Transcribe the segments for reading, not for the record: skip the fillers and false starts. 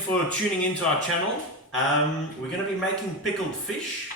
you for tuning into our channel. We're going to be making pickled fish.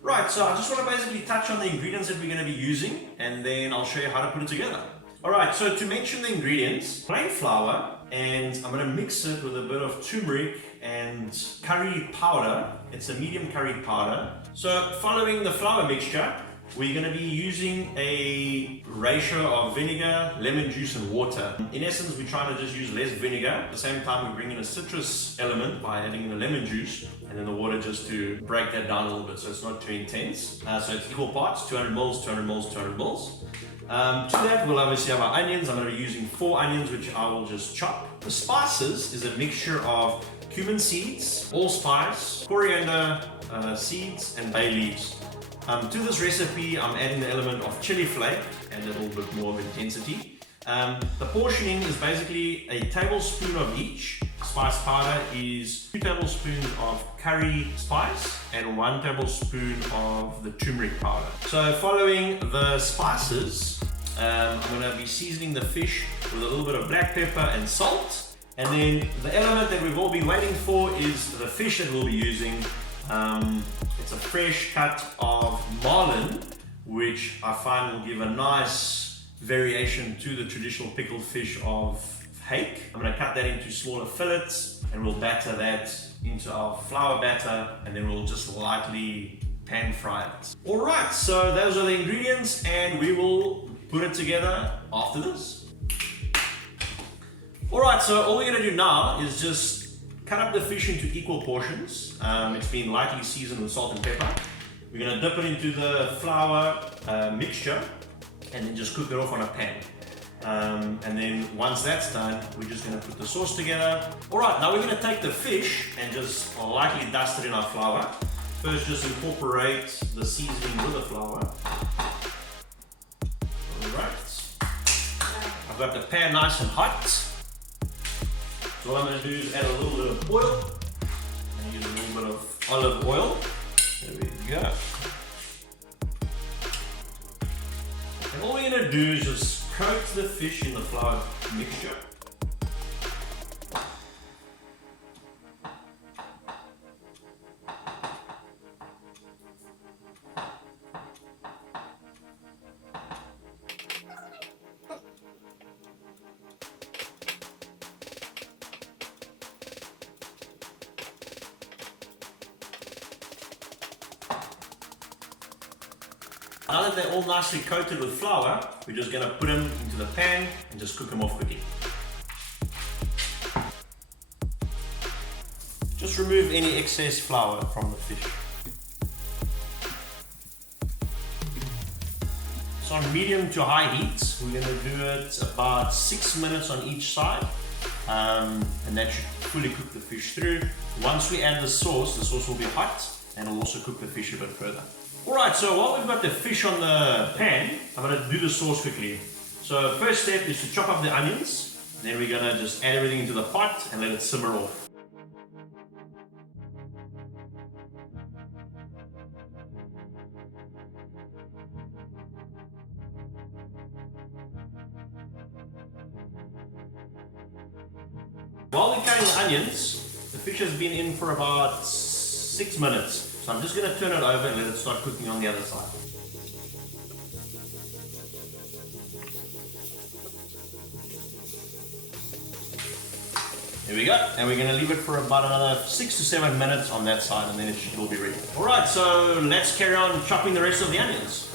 Right, so I just want to basically touch on the ingredients that we're going to be using, and then I'll show you how to put it together. Alright, so to mention the ingredients, plain flour, and I'm going to mix it with a bit of turmeric and curry powder. It's a medium curry powder. So following the flour mixture, we're going to be using a ratio of vinegar, lemon juice and water. In essence, we're trying to just use less vinegar. At the same time, we bring in a citrus element by adding in the lemon juice and then the water just to break that down a little bit so it's not too intense. So it's equal parts, 200 mils, 200 mils, 200 mils. To that, we'll obviously have our onions. I'm going to be using 4 onions, which I will just chop. The spices is a mixture of cumin seeds, allspice, coriander seeds, and bay leaves. To this recipe, I'm adding the element of chili flake and a little bit more of intensity. The portioning is basically a tablespoon of each. Spice powder is 2 tablespoons of curry spice and 1 tablespoon of the turmeric powder. So following the spices, I'm going to be seasoning the fish with a little bit of black pepper and salt. And then the element that we've all been waiting for is the fish that we'll be using. It's a fresh cut of marlin, which I find will give a nice variation to the traditional pickled fish of hake. I'm going to cut that into smaller fillets and we'll batter that into our flour batter, and then we'll just lightly pan fry it. Alright, so those are the ingredients and we will put it together after this. Alright, so all we're going to do now is just cut up the fish into equal portions. It's been lightly seasoned with salt and pepper. We're going to dip it into the flour mixture and then just cook it off on a pan. And then once that's done, we're just going to put the sauce together. Alright, now we're going to take the fish and just lightly dust it in our flour. First, just incorporate the seasoning with the flour. Alright. I've got the pan nice and hot. So what I'm going to do is add a little bit of oil and use a little bit of olive oil. There we go. And all we're going to do is just coat the fish in the flour mixture. Now that they're all nicely coated with flour, we're just going to put them into the pan and just cook them off quickly. Just remove any excess flour from the fish. So on medium to high heat, we're going to do it about 6 minutes on each side, and that should fully cook the fish through. Once we add the sauce will be hot and it'll also cook the fish a bit further. Alright, so while we've got the fish on the pan, I'm going to do the sauce quickly. So first step is to chop up the onions, then we're going to just add everything into the pot and let it simmer off. While we're cutting the onions, the fish has been in for about 6 minutes. So I'm just going to turn it over and let it start cooking on the other side. There we go. And we're going to leave it for about another 6 to 7 minutes on that side, and then it should all be ready. Alright, so let's carry on chopping the rest of the onions.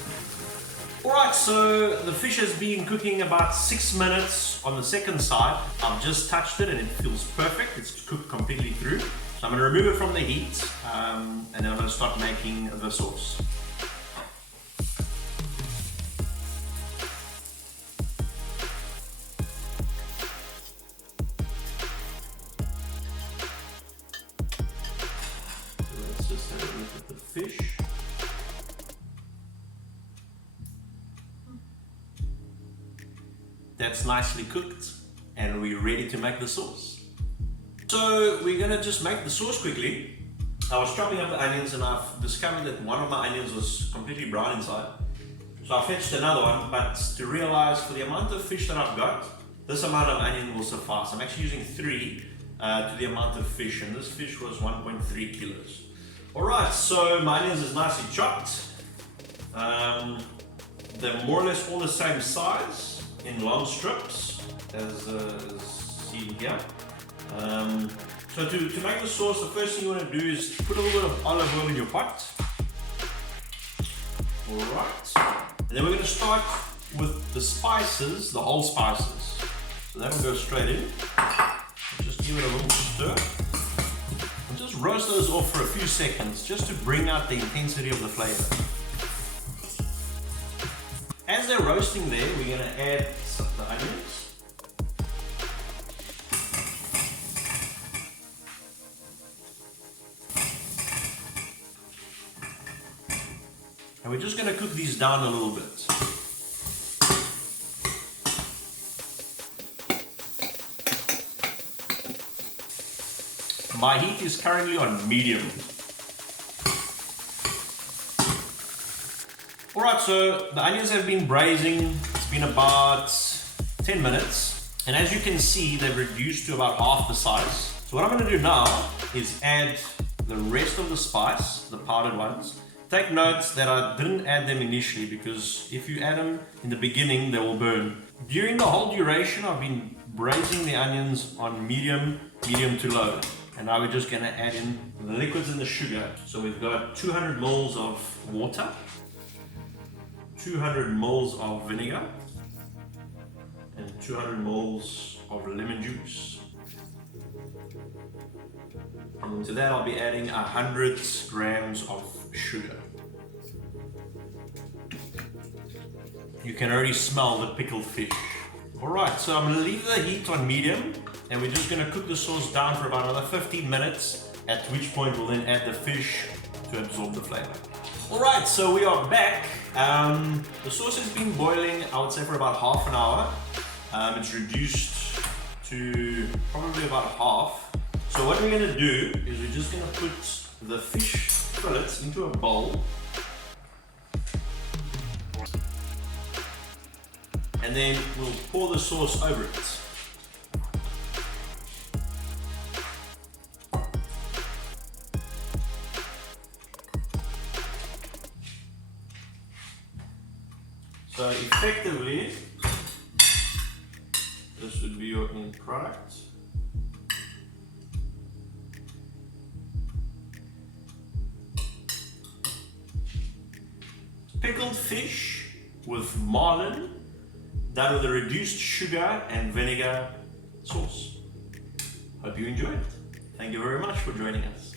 Alright, so the fish has been cooking about 6 minutes on the second side. I've just touched it and it feels perfect. It's cooked completely through. So I'm going to remove it from the heat, and then I'm going to start making the sauce. So let's just have a look at the fish. That's nicely cooked and we're ready to make the sauce. So we're going to just make the sauce quickly. I was chopping up the onions and I've discovered that one of my onions was completely brown inside. So I fetched another one, but to realize for the amount of fish that I've got, this amount of onion will suffice. I'm actually using 3 to the amount of fish, and this fish was 1.3 kilos. Alright, so my onions is nicely chopped. They're more or less all the same size in long strips as seen here. So to make the sauce, the first thing you want to do is put a little bit of olive oil in your pot. Alright. And then we're going to start with the spices, the whole spices. So that will go straight in. Just give it a little stir. And just roast those off for a few seconds, just to bring out the intensity of the flavor. As they're roasting there, we're going to add the onions. And we're just going to cook these down a little bit. My heat is currently on medium. Alright, so the onions have been braising. It's been about 10 minutes. And as you can see, they've reduced to about half the size. So what I'm going to do now is add the rest of the spice, the powdered ones. Take note that I didn't add them initially, because if you add them in the beginning, they will burn. During the whole duration, I've been braising the onions on medium to low. And now we're just going to add in the liquids and the sugar. So we've got 200 ml of water, 200 ml of vinegar, and 200 ml of lemon juice. And to that I'll be adding 100 grams of sugar. You can already smell the pickled fish. Alright, so I'm going to leave the heat on medium, and we're just going to cook the sauce down for about another 15 minutes, at which point we'll then add the fish to absorb the flavor. Alright, so we are back. The sauce has been boiling, I would say, for about half an hour. It's reduced to probably about half. So what we're going to do is we're just going to put the fish fillets into a bowl. And then we'll pour the sauce over it. So effectively, this would be your end product. Pickled fish with marlin, done with a reduced sugar and vinegar sauce. Hope you enjoyed it. Thank you very much for joining us.